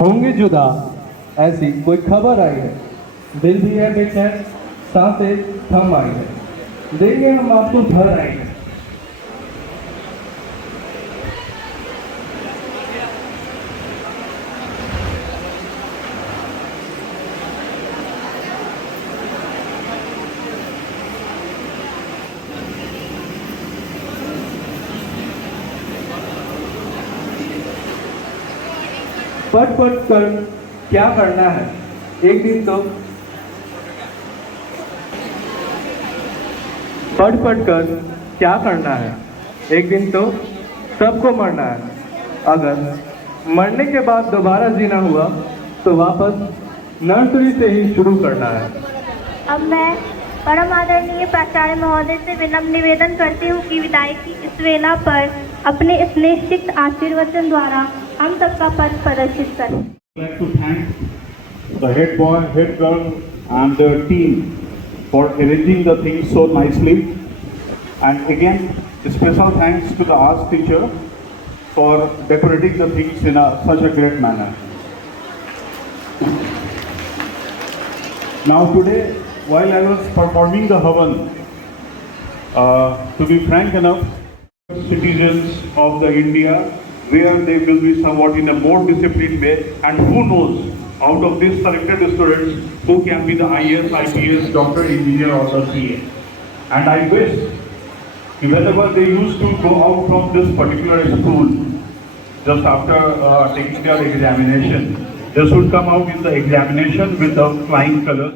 होंगे जुदा ऐसी कोई खबर आई है, दिल भी है बेचैन, सांसें थम आई है, देंगे हम आपको घर आएंगे। पट पट कर क्या करना है, एक दिन तो पढ़ पढ़ कर क्या करना है, एक दिन तो सबको मरना है। अगर मरने के बाद दोबारा जीना हुआ तो वापस नर्सरी से ही शुरू करना है। अब मैं परम आदरणीय प्राचार्य महोदय से विनम्र निवेदन करती हूँ कि विदाई की इस वेला पर अपने स्नेहित आशीर्वचन द्वारा हम सबका पथ प्रदर्शित करें। I'd like to thank the head boy, head girl and the team for arranging the things so nicely. And again, special thanks to the arts teacher for decorating the things in such a great manner. Now today, while I was performing the Havan, to be frank enough, citizens of the India, where they will be somewhat in a more disciplined way, and who knows, out of these selected students, who can be the IAS, IPS, doctor, engineer or the CA. And I wish, whenever they used to go out from this particular school, just after taking their examination, they should come out in the examination with the flying colors.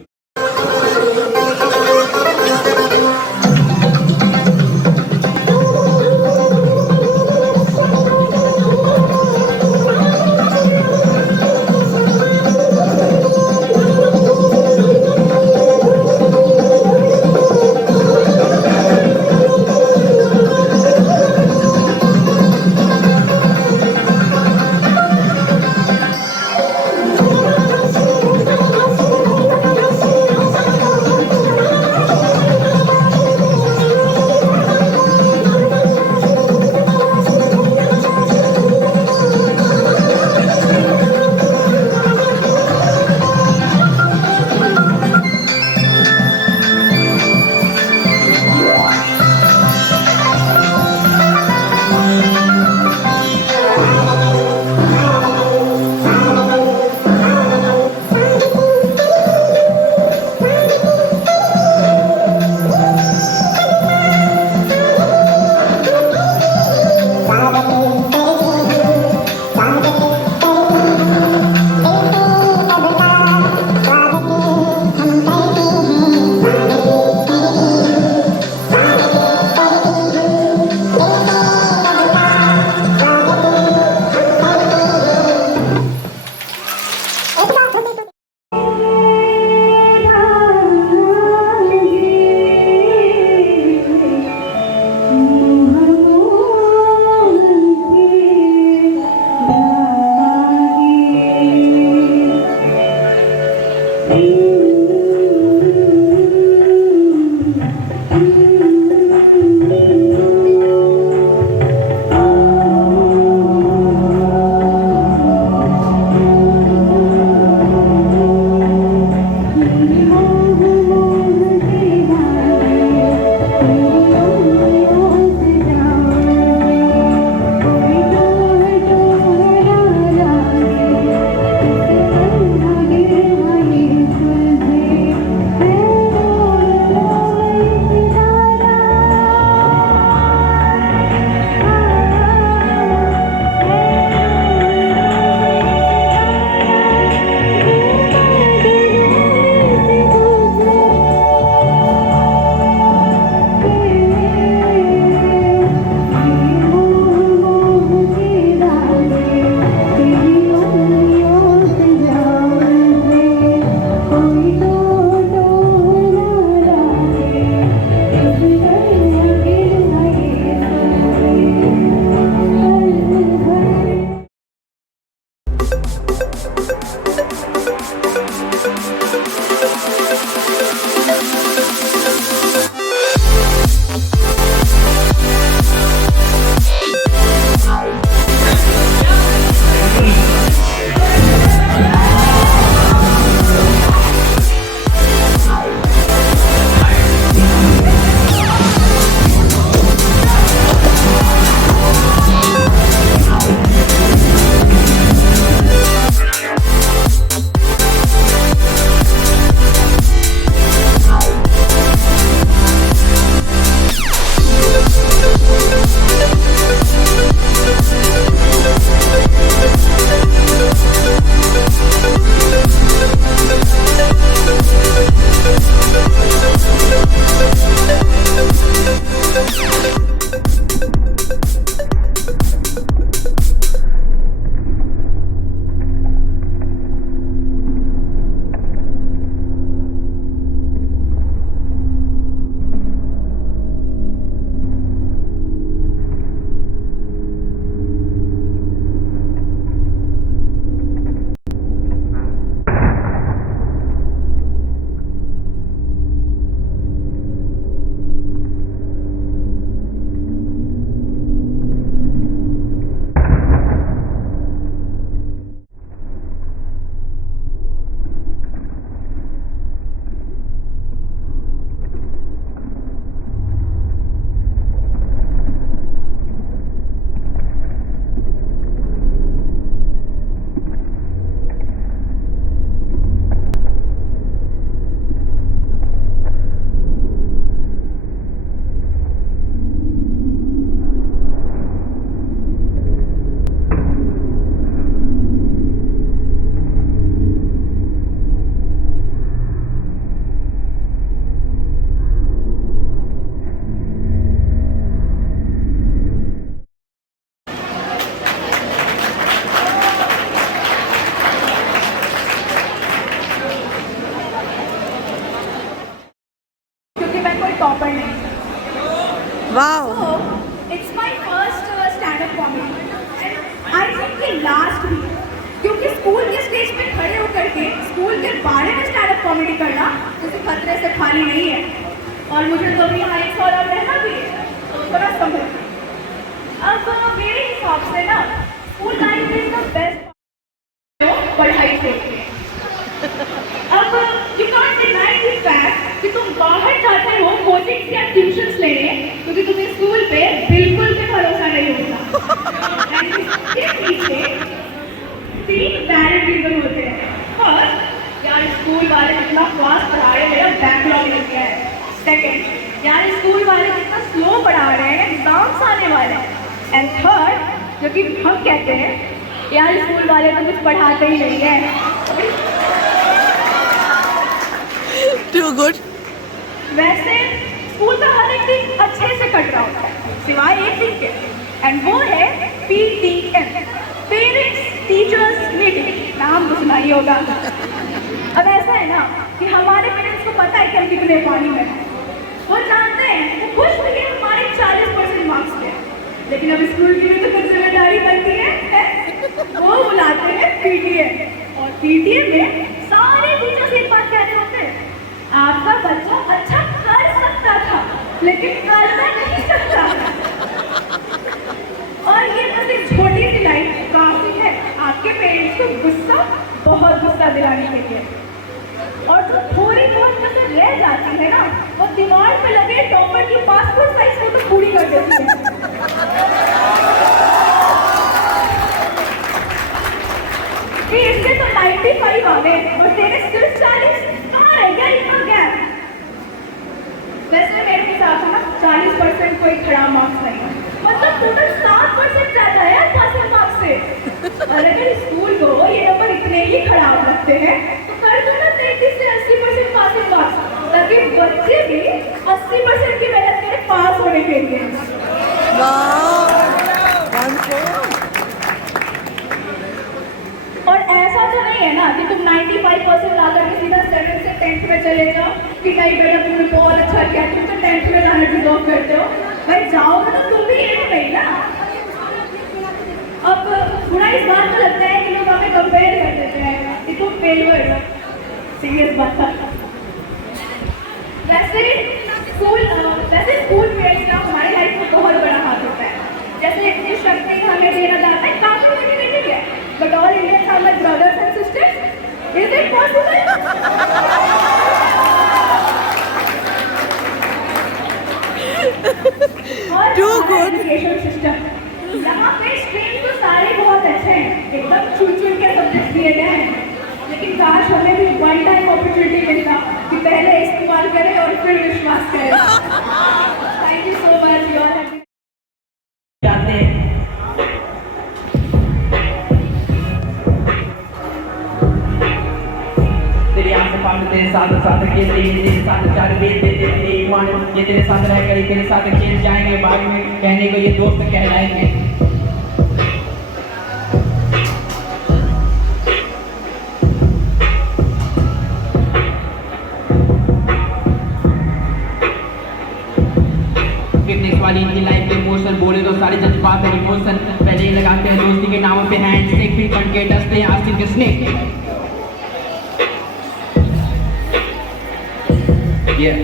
वाह It's my first stand-up comedy and I think कि last भी, क्योंकि school के stage पे खड़े होकर के school के बारे में stand-up comedy करना किसी खतरे से खाली नहीं है और मुझे तो अभी हाइट और अब रहना भी है, तो थोड़ा समझ। अब मेरे हिसाब से ना school life is the best पढ़ाई से। अब you can't deny this fact कि तुम बाहर जाते हो कोचिंग या ट्यूशंस लेने क्योंकि तुम्हें स्कूल पे बिल्कुल भी भरोसा नहीं होता। एंड इसके पीछे 3 वैलिड रीजन होते हैं। फर्स्ट, यार स्कूल वाले इतना फास्ट पढ़ा रहे हैं, मेरा बैकलॉग लग गया है। सेकंड, यार स्कूल वाले इतना स्लो पढ़ा रहे हैं, एग्जाम्स आने वाले हैं। एंड थर्ड, जो कि हम कहते हैं यार स्कूल वाले तो कुछ पढ़ाते ही नहीं है। टू गुड वैसे स्कूल का हर एक दिन अच्छे से कट रहा होता है सिवाय एक दिन के, एंड वो है PTM, पेरेंट्स टीचर्स मीटिंग। नाम तो सुना ही होगा। अब ऐसा है ना कि हमारे पेरेंट्स को पता है कि हम कितने पानी में हैं, वो जानते हैं, वो खुश हुए कि हमारे 40% मार्क्स थे, लेकिन अब स्कूल की भी तो कुछ जिम्मेदारी बनती है? वो बुलाते हैं PTM, और PTM में सारे टीचर्स एक बात कह रहे होते हैं, आपका बच्चा अच्छा कर सकता था लेकिन करना नहीं सकता। और ये बस एक छोटी सी लाइन काफी है आपके पेरेंट्स को गुस्सा, बहुत गुस्सा दिलाने के लिए। और जो थोड़ी बहुत कसर रह जाती है ना, वो दीवार पे लगे टॉपर की पासपोर्ट साइज फोटो पूरी कर देती है। कि इसके तो 95 आ गए और तेरे सिर्फ 40, कहाँ रह गया इतना गैप? वैसे मेरे हिसाब से ना 40% कोई खराब मार्क्स नहीं है, मतलब टोटल 7% ज्यादा है पासिंग मार्क्स से। और अगर स्कूल को ये नंबर इतने ही खराब लगते हैं तो कर दो ना 33 से 80% पासिंग मार्क्स, ताकि बच्चे भी 80% की मेहनत करें पास होने के लिए। और ऐसा तो नहीं है ना कि तुम 95% ला करके सीधा 7 से 10th में चले जाओ कि नहीं बेटा तुमने बहुत अच्छा किया, तुम तो 10th में जाना डिजर्व करते हो। भाई जाओगे तो तुम भी एक नहीं ना। अब थोड़ा इस बात को लगता है कि लोग हमें कंपेयर कर देते हैं कि तुम फेलियर हो, सीरियस बात है। वैसे स्कूल पेरेंट्स का हमारी लाइफ में बहुत बड़ा हाथ होता है। जैसे इतनी शक्ति हमें देना जाता है, काफी मोटिवेटिंग है, but all Indians are like brothers and sisters, is it possible? Too good. Education system यहाँ पे स्ट्रीम तो सारे बहुत अच्छे हैं, एकदम चुन चुन के सब्जेक्ट दिए गए हैं, लेकिन काश हमें भी वन टाइम अपॉर्चुनिटी मिलता कि पहले इस्तेमाल करें और फिर विश्वास करें। Thank you so much, you all जाते हैं। तेरी आंखें पानी तेरे साथ साथ के तेरे साथ चार बेच देते तेरे ईमान, ये तेरे साथ रह कर तेरे साथ खेल जाएंगे, बाद में कहने को ये दोस्त कहलाएंगे। फिटनेस वाली इनकी लाइफ के इमोशन बोले तो सारे जज्बात है इमोशन, पहले ही लगाते हैं दोस्ती के नामों पे हैंड शेक, फिर बन के डसते हैं आस्तीन के स्नेक। Yeah.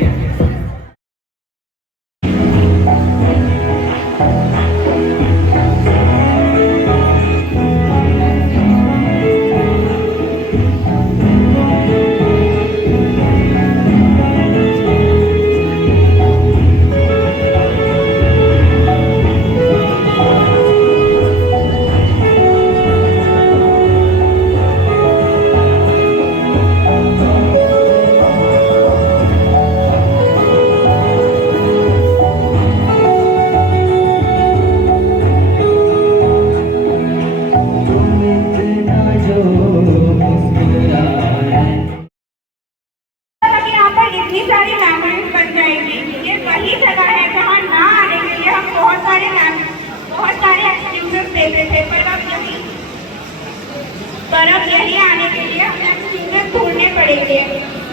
पर अब यही आने के लिए हमें एक्सपीरियंस ढूंढने पड़ेंगे।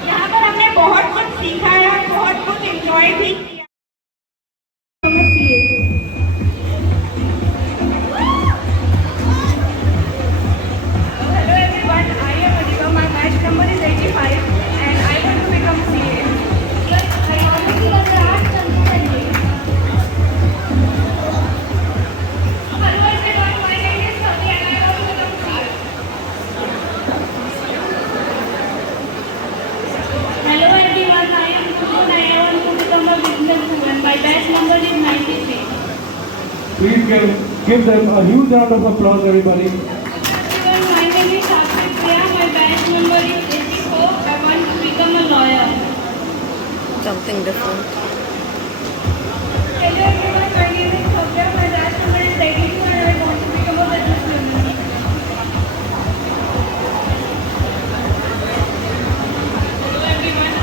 यहाँ पर हमने बहुत कुछ सीखा है और बहुत कुछ एंजॉय भी किया। you can give them a huge round of applause, everybody. Everyone, my name is Sakshi Priya. My batch number is 84. I want to become a lawyer. Something different. Hello everyone, my name is Bhavya. My batch number is 82 and I want to become a businesswoman. Hello everyone.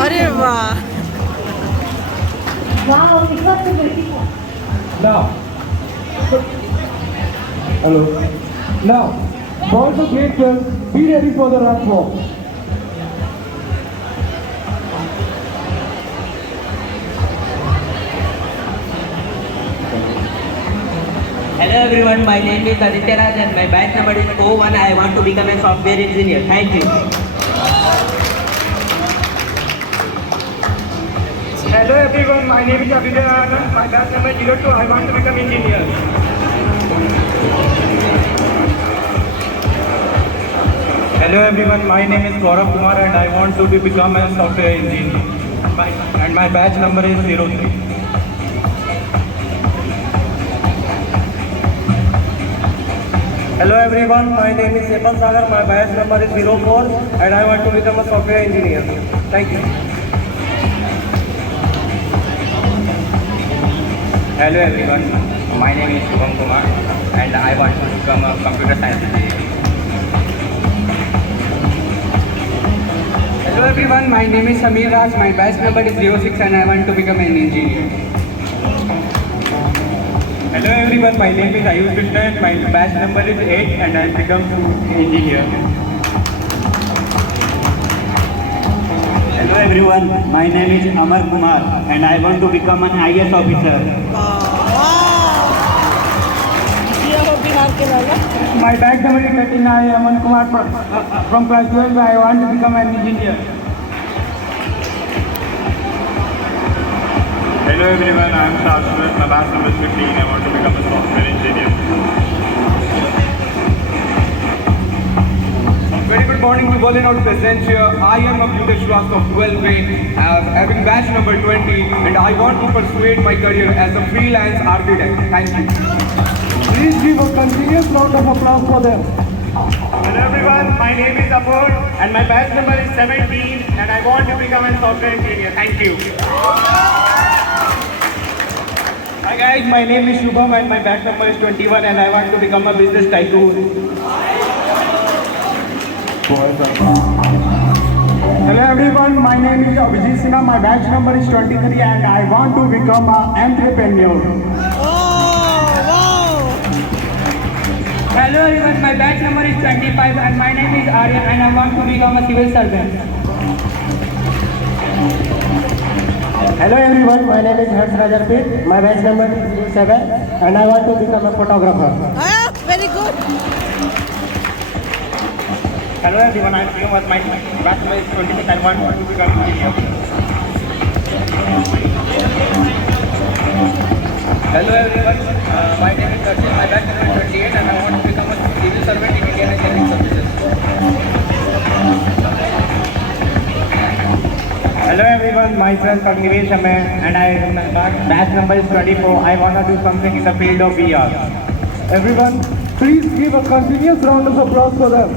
अरे वाह. Wow, it was so beautiful. Now, hello. Now, boys of grade 12, be ready for the run walk. Hello everyone, my name is Aditya Raj and my batch number is 01. I want to become a software engineer. Thank you. Hello everyone, my name is Abhijay Anand. My batch number 02. I want to become engineer. Hello everyone, my name is Gaurav Kumar and I want to become a software engineer. And my batch number is 03. Hello everyone, my name is Sepal Sagar, my batch number is 04 and I want to become a software engineer. Thank you. Hello everyone, my name is Shubham Kumar and I want to become a computer science engineer. Hello everyone, my name is Samir Raj, my batch number is 06 and I want to become an engineer. Hello everyone, my name is Ayush Krishna and my batch number is 8 and I become an engineer. Hello everyone, my name is Amar Kumar and I want to become an IAS officer. ये हो बिहार के वाला My batch number is 13, I am Aman Kumar from class 12, I want to become an engineer. Hello everyone, I am Shashwat, my batch number is 15, I want to become a software engineer. Very good morning to Bollywood present here. I am Abhita Shrivastava of 12A, having batch number 20 and I want to pursue my career as a freelance architect. Thank you. Please give a continuous round of applause for them. Hello everyone, my name is Apur and my batch number is 17 and I want to become a software engineer. Thank you. Hi guys, my name is Shubham and my batch number is 21 and I want to become a business tycoon. Hello everyone, my name is Abhijit Sinha, my batch number is 23 and I want to become an entrepreneur. Hello everyone, my batch number is 25 and my name is Arya and I want to become a civil servant. Hello everyone, my name is Harsh Rajarpet, my batch number is 07 and I want to become a photographer. very good Hello everyone, I am Sriram, my batch number is 26 and I want to become an engineer. Hello everyone, my name is Darshil, my batch number is 28 and I want to become a civil servant in Indian Engineering Services. Hello everyone, myself Agnivesh Amay and my batch number is 24. I want to do something in the field of VR. Everyone, please give a continuous round of applause for them.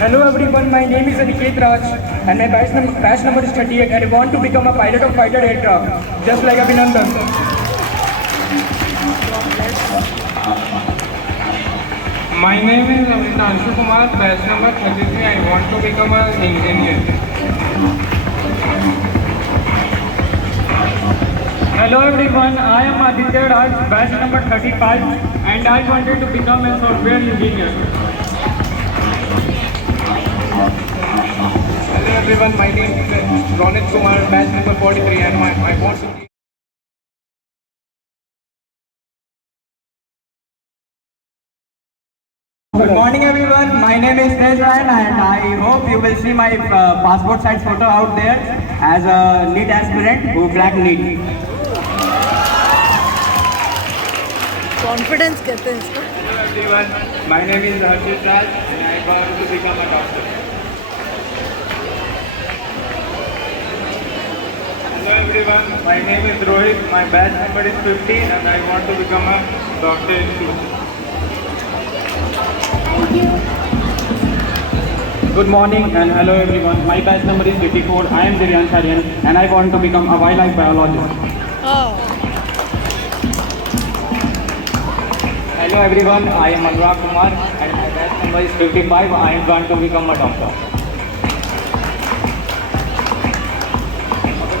Hello everyone, my name is Aniket Raj and my batch number is 28 and I want to become a pilot of fighter aircraft, just like Abhinandan. My name is Anshu Kumar, batch number 33. I want to become an engineer. Hello everyone, I am Aditya Raj, batch number 35 and I wanted to become a software engineer. Hello everyone, my name is Ronit Kumar, batch number 43 and I want to be Good morning everyone, my name is Tej Ryan and I hope you will see my passport size photo out there as a NEET aspirant who cracked NEET. Confidence कहते हैं इसको Hello everyone, my name is Harshit Raj and I want to become a doctor. Hello everyone, my name is Rohit, my batch number is 50 and I want to become a doctor in future. Good morning and hello everyone. My batch number is 84. I am Divyansh Aryan and I want to become a wildlife biologist. Hello everyone, I am Anurag Kumar and my batch number is 55. I want to become a doctor.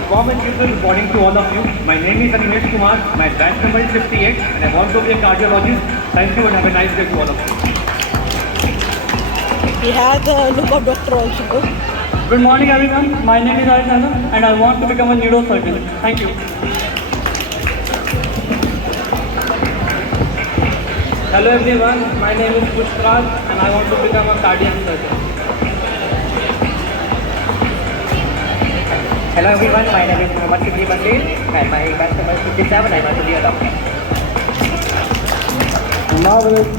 Government is reporting to all of you. My name is Animesh Kumar, my batch number is 58 and I want to be a cardiologist. Thank you and have a nice day to all of you. he had the look of doctor also Good morning everyone. My name is Alexander and I want to become a neurosurgeon. Thank you. Hello everyone. My name is Pushkraj and I want to become a cardiac surgeon. Hello everyone, my name is Muhammad Shibli Patel and my batch number is 57. I want to be a doctor. Marvelous.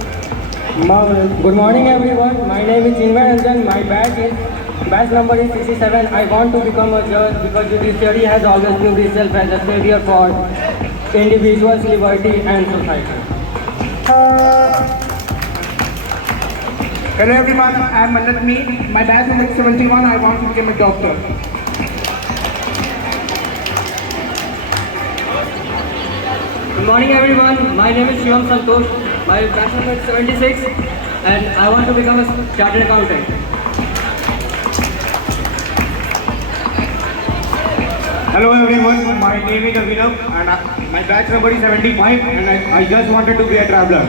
Good morning everyone. My name is Chinmay Ranjan. My batch number is 67. I want to become a judge because judiciary has always proved itself as a savior for individuals, liberty and society. Hello everyone, I am Manat Me. My batch number is 71. I want to become a doctor. Good morning everyone. My name is Shivam Santosh. My batch number is 76 and I want to become a chartered accountant. Hello everyone, my name is Avinav and my batch number is 75 and I just wanted to be a traveler.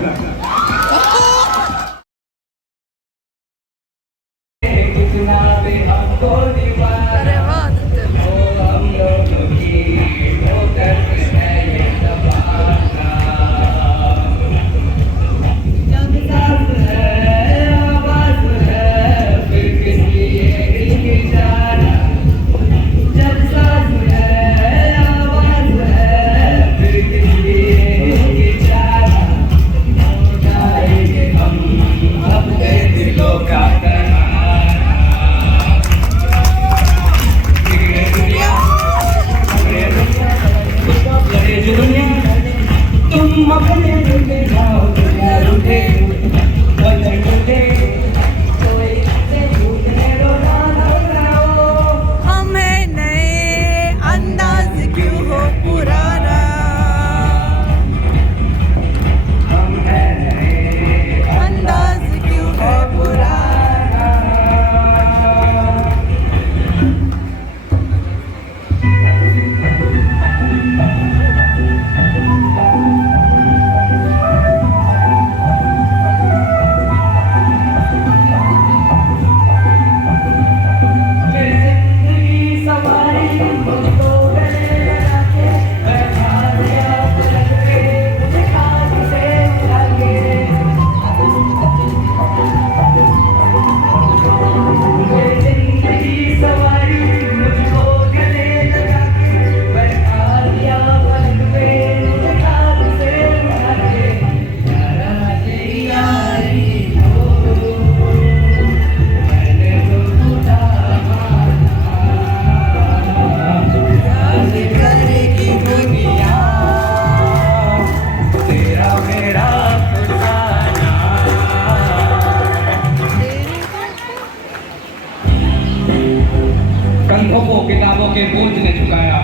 किताबों के बोझ ने झुकाया,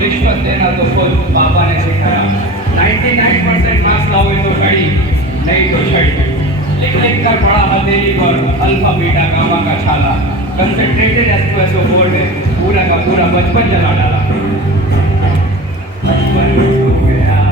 रिश्वत देना तो खुद पापा ने सिखाया। 99% मार्क्स लाओगे तो घड़ी, नहीं तो छड़ी। लिख लिख कर पढ़ा हथेली पर अल्फा बीटा गामा का छाला। कंसंट्रेटेड एस्प्रेसो बोर्ड ने पूरा का पूरा बचपन जला डाला। बचपन हो गया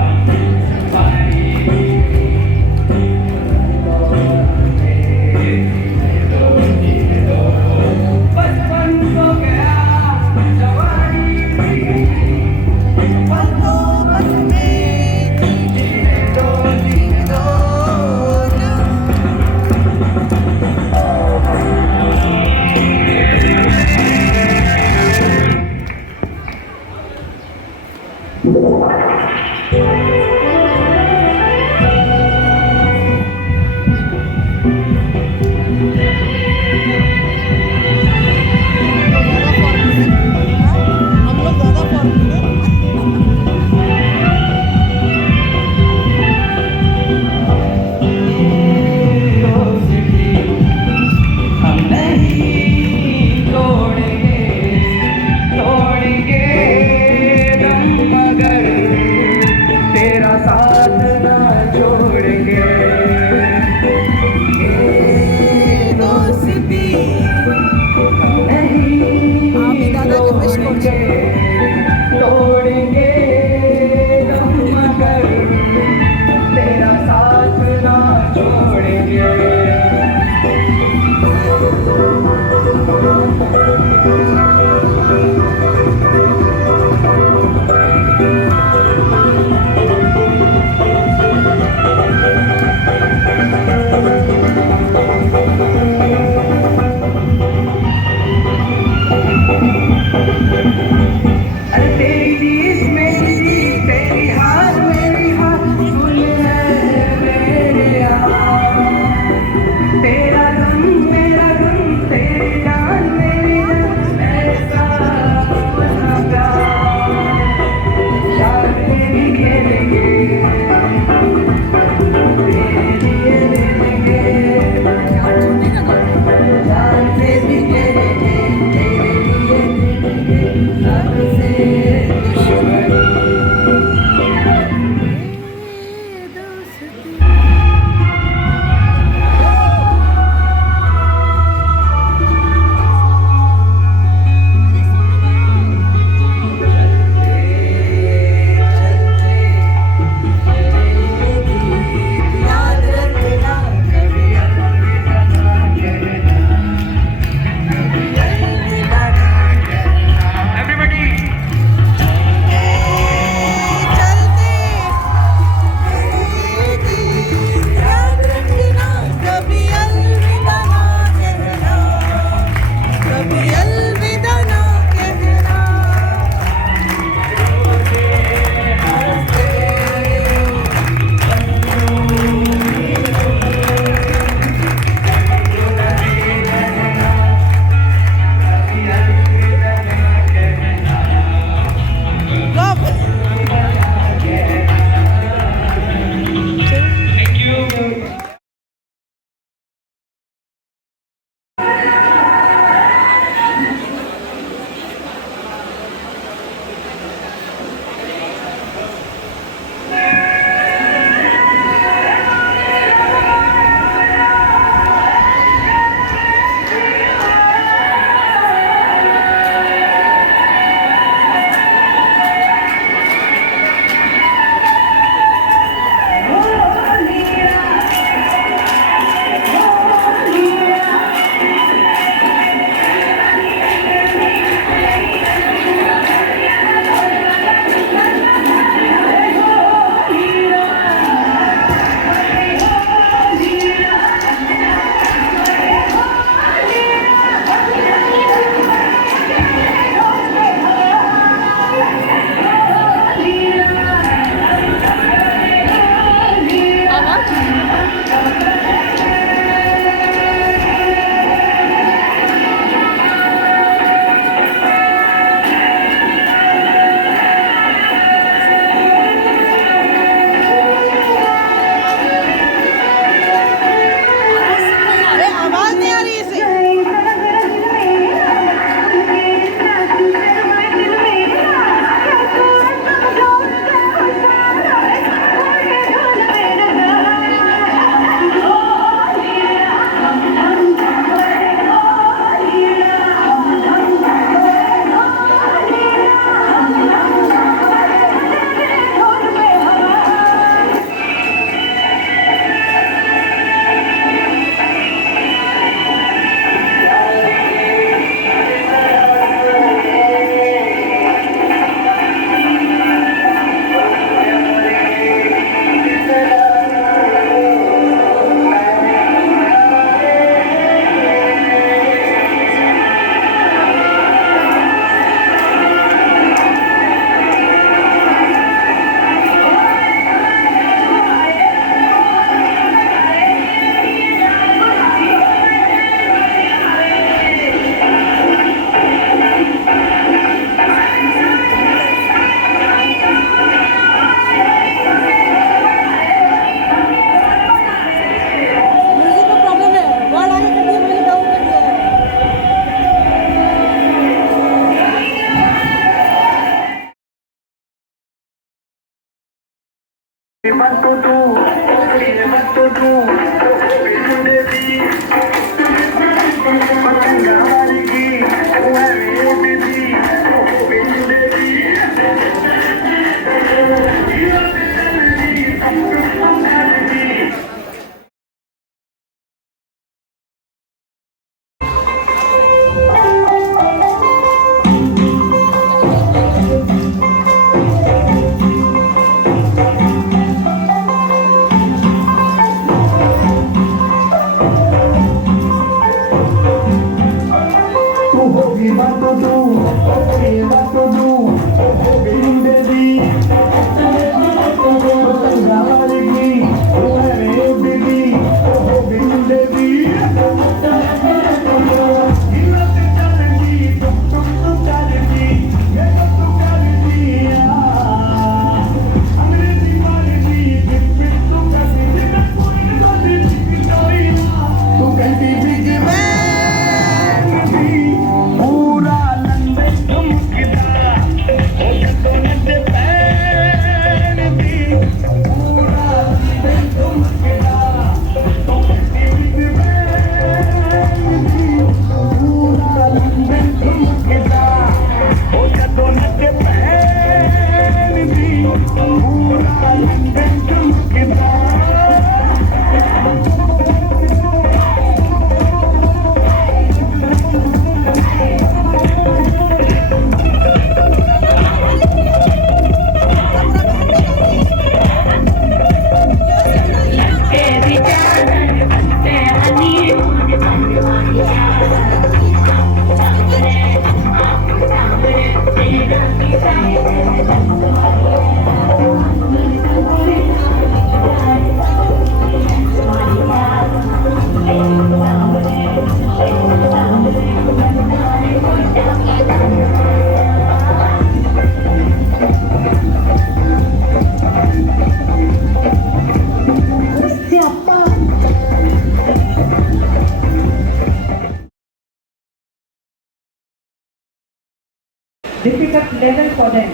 difficult level for them.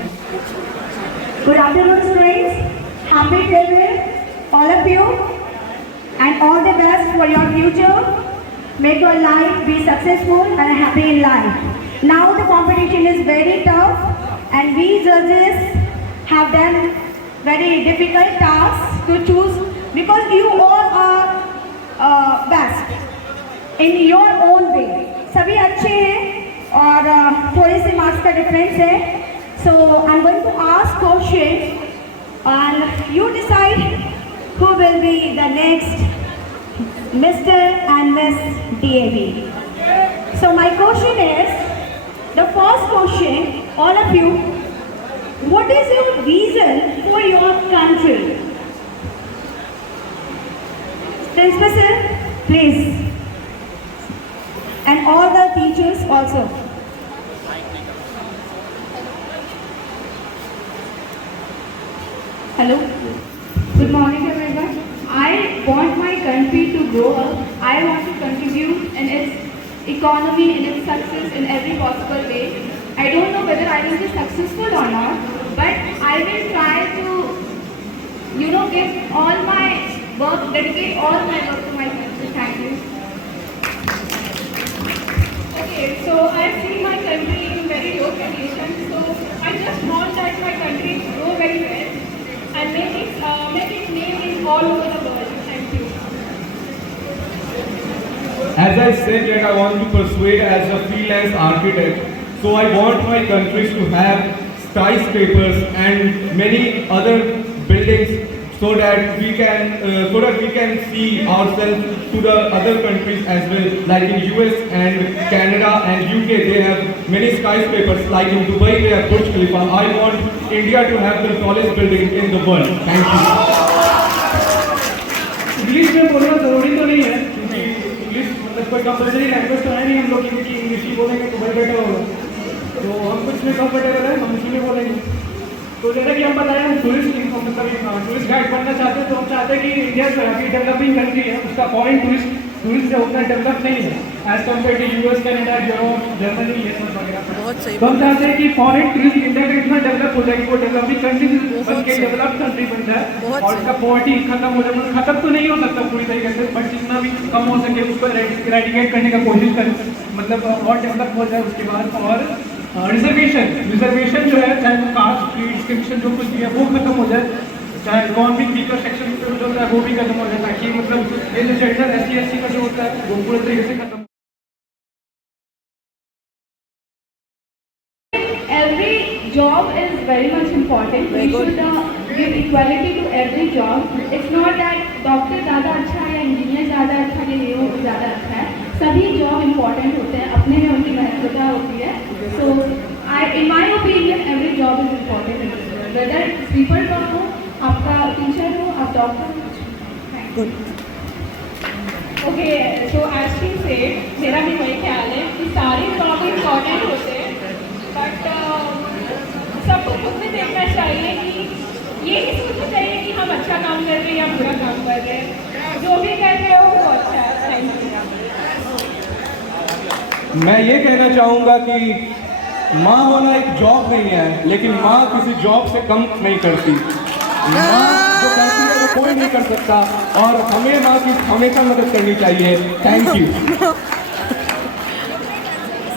Good afternoon, students. Happy Day, all of you, and all the best for your future. Make your life be successful and happy in life. Now the competition is very tough, and we judges have done very difficult tasks to choose because you all are best in your own way. सभी अच्छे हैं और थोड़े से marks का difference है. So I'm going to ask question and you decide who will be the next Mr. and Miss DAV. So my question is, the first question, all of you, what is your vision for your country? Principal sir, please. And all the teachers also. Hello. Good morning everyone. I want my country to grow up. I want to contribute in its economy, in its success in every possible way. I don't know whether I will be successful or not, but I will try to, give all my work, dedicate all my work to my country. Thank you. Okay, so I see my country in very low condition, so I just want that my country grow very well and make its name in all over the world. Thank you. As I said that I want to persuade as a freelance architect, so I want my countries to have skyscrapers and many other buildings so that we can see ourselves to the other countries as well. Like in US and Canada and UK, they have many skyscrapers. Like in Dubai, they have Burj Khalifa. I want India to have the tallest building in the world. Thank you. English में बोलना जरूरी तो नहीं है, क्योंकि English मतलब कोई compulsory language तो है नहीं हम लोग की इंग्लिश ही बोलेंगे तो भाई बेटर होगा. तो हम कुछ में कंफर्टेबल है, हम उसी में बोलेंगे. तो जैसा कि हम बताएं, हम टूरिस्ट गाइड बनना चाहते हैं, तो हम चाहते हैं कि इंडिया जो है डेवलपिंग कंट्री है, उसका पॉइंट टूरिस्ट से उतना डेवलप नहीं है. As compare to US, Canada, Europe, Germany, ये सब वगैरह। बहुत सही तो हम चाहते हैं कि फॉरेन टूरिज्म इंडिया का इतना डेवलप हो जाए कि वो डेवलपिंग कंट्री बन के डेवलप कंट्री बन जाए और इसका पॉवर्टी खत्म हो जाए। मतलब खत्म तो नहीं हो सकता पूरी तरीके से, बट जितना भी कम हो सके उसको इरेडिकेट करने का कोशिश करें, मतलब और डेवलप हो जाए उसके बाद। और रिजर्वेशन जो है, चाहे वो कास्ट की डिस्क्रिप्शन जो कुछ भी है वो खत्म हो जाए, चाहे इकोनॉमिक वीकर सेक्शन जो होता है वो भी खत्म हो जाए, ताकि मतलब ये जो जेंडर SC/ST का जो होता है वो पूरे तरीके से खत्म। Every job is very much important. We should give equality to every job. It's not that doctor ज़्यादा अच्छा है या इंजीनियर ज़्यादा अच्छा है या वो ज़्यादा अच्छा है। सभी जॉब इम्पोर्टेंट होते हैं, अपने में उनकी महत्वता होती है। So, in my opinion, every job is important. Whether sweeper का हो, आपका टीचर हो, आप डॉक्टर हो। Okay, so as she said, मेरा भी वही ख्याल है कि सारे जॉब इम्पॉर्टेंट होते हैं, बट सबको खुद में देखना चाहिए कि ये नहीं सोचना चाहिए कि हम अच्छा काम कर रहे हैं या बुरा काम कर रहे हैं। जो भी कर रहे हो वो अच्छा है। Thank you. मैं ये कहना चाहूँगा कि माँ होना एक जॉब नहीं है, लेकिन माँ किसी जॉब से कम नहीं करती। माँ जो करती है वो कोई नहीं कर सकता, और हमें माँ की हमेशा मदद करनी चाहिए। Thank you.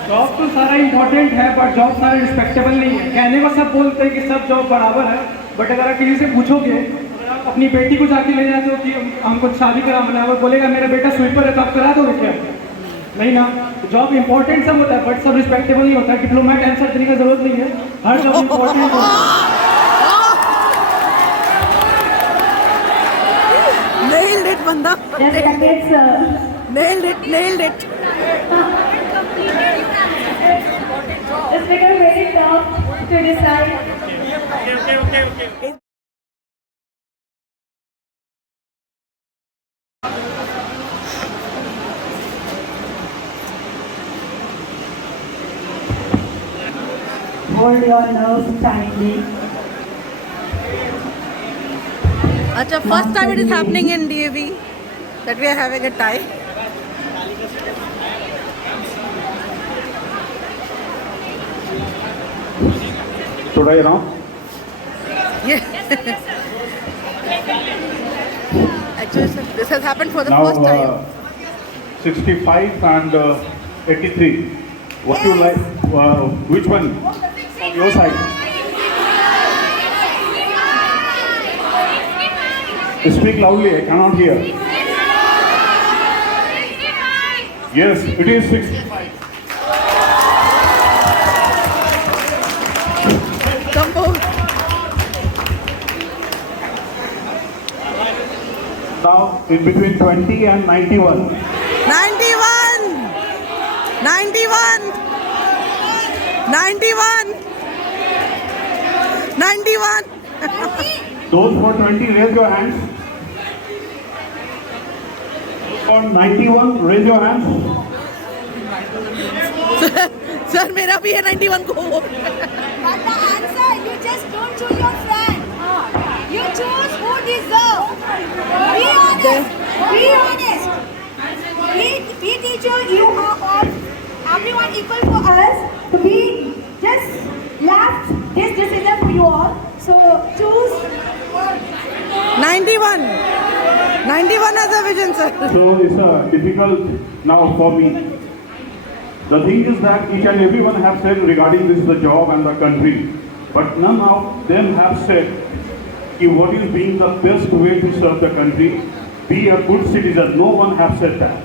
जॉब तो सारा इम्पोर्टेंट है, बट जॉब सारा रिस्पेक्टेबल नहीं है। कहने में सब बोलते हैं कि सब जॉब बराबर है, बट अगर आप किसी से पूछोगे, अगर आप अपनी बेटी को जाके ले जाते हो कि हमको शादी कराना, वो बोलेगा मेरा बेटा स्वीपर है तो आप करा दोगे क्या? नहीं ना। जॉब इम्पोर्टेंट सब होता है, बट सब रिस्पेक्टेबल नहीं होता है। डिप्लोमेट आंसर देने की जरूरत नहीं है, हर जॉब इम्पोर्टेंट होता है। Nailed it, बंदा। Nailed it. It's become very tough to decide. Okay. Hold your nerves tightly. अच्छा, first time it is happening in DAV that we are having a tie. Should I now? Yeah. Actually, this has happened for the Now, first time. 65 and 83. What do you like? Which one? From your side. Speak loudly, I cannot hear. Yes, it is 65. Come on. Now, in between 20 and 91. 91. 91. 91. 91. Those for 20, raise your hands. Those for 91, raise your hands. Sir मेरा भी है 91 को। But the answer, you just don't choose your friend. You choose who deserve. Be honest. Be honest. We teacher, you are all, everyone equal for us. So we just left this decision for you all. So choose. 91. 91 as a vision, sir. So it's difficult now for me. The thing is that each and everyone have said regarding this the job and the country, but none of them have said what is being the best way to serve the country, be a good citizen. No one have said that.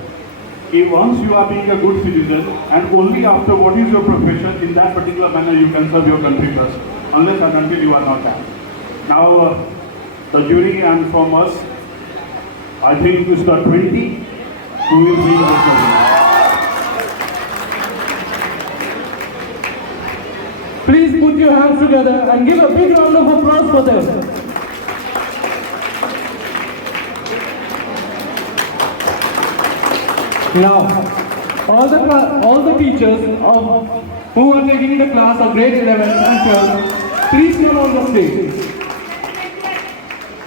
If once you are being a good citizen, and only after what is your profession, in that particular manner you can serve your country first, unless and until you are not that. Now, the jury and from us, I think it's the 20 who will be the service. Please put your hands together and give a big round of applause for them. Now, all the teachers who are taking the class of grade 11 and 12, please come on the stage.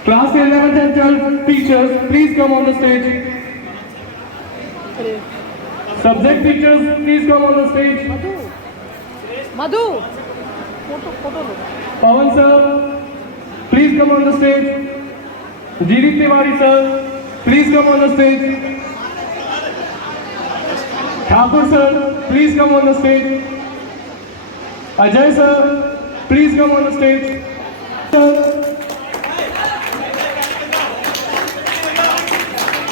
Class 11 and 12 teachers, please come on the stage. Subject teachers, please come on the stage. Madhu. Pawan sir, please come on the stage. Jiri Tiwari sir, please come on the stage. Thakur sir, please come on the stage. Ajay sir, please come on the stage. Sir.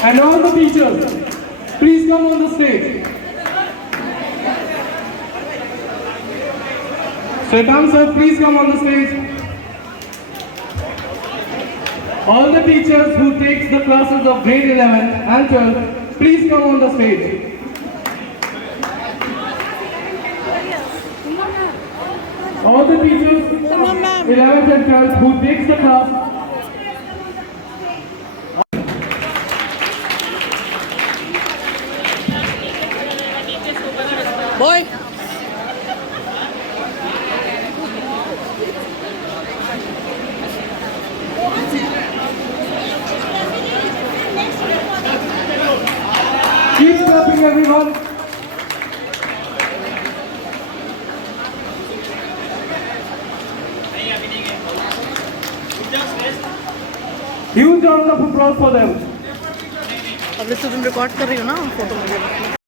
And all the teachers, please come on the stage. Shwetam sir, please come on the stage. All the teachers who takes the classes of grade 11 and 12, please come on the stage. All the teachers of 11th and 12th who takes the class. Boy. Keep clapping, everyone. Huge round of applause for them. अब तुम record कर रही हो ना photo मुझे